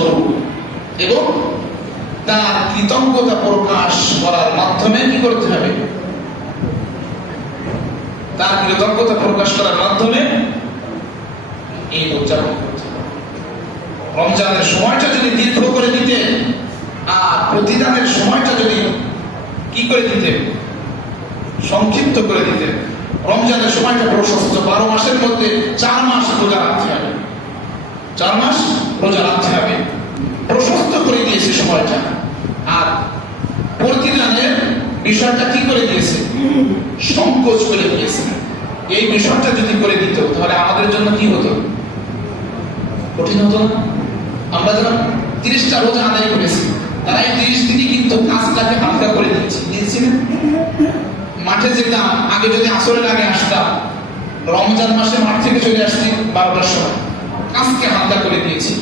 করব এবং তার কৃতজ্ঞতা প্রকাশ করার মাধ্যমে কি করতে হবে? তার কৃতজ্ঞতা প্রকাশ করার মাধ্যমে এই উদযাপন করতে হবে। রমজানের সময়টা যদি দীর্ঘ করে দিতে আর প্রতিদানের সময়টা যদি কি করে দিতে? সংক্ষিপ্ত করে দিতে। রমজানের সময়টা প্রশস্ত, 12 মাসের মধ্যে 4 মাস রোজা রাখতে হবে, 4 মাস রোজা রাখতে হবে, প্রশস্ত করে দিয়েছে সময়টা। আর প্রতিদানের বিষয়টা কি করে দিয়েছে? সংকোচ করে দিয়েছে। এই বিষয়টা যদি করে দিত তাহলে আমাদের জন্য কি হতো? কঠিন হতো না? আমরা যারা 30টা রোজা আদায় করেছি তারা এই 30 দিনই কিন্তু কাজটাকে হালকা করে দিয়েছি না? মাঠে যেতাম, আগে যদি আসরের আগে আসতাম, রমজান মাসে মাঠ থেকে চলে আসছি 12টার সময়, কাজকে হালকা করে দিয়েছি।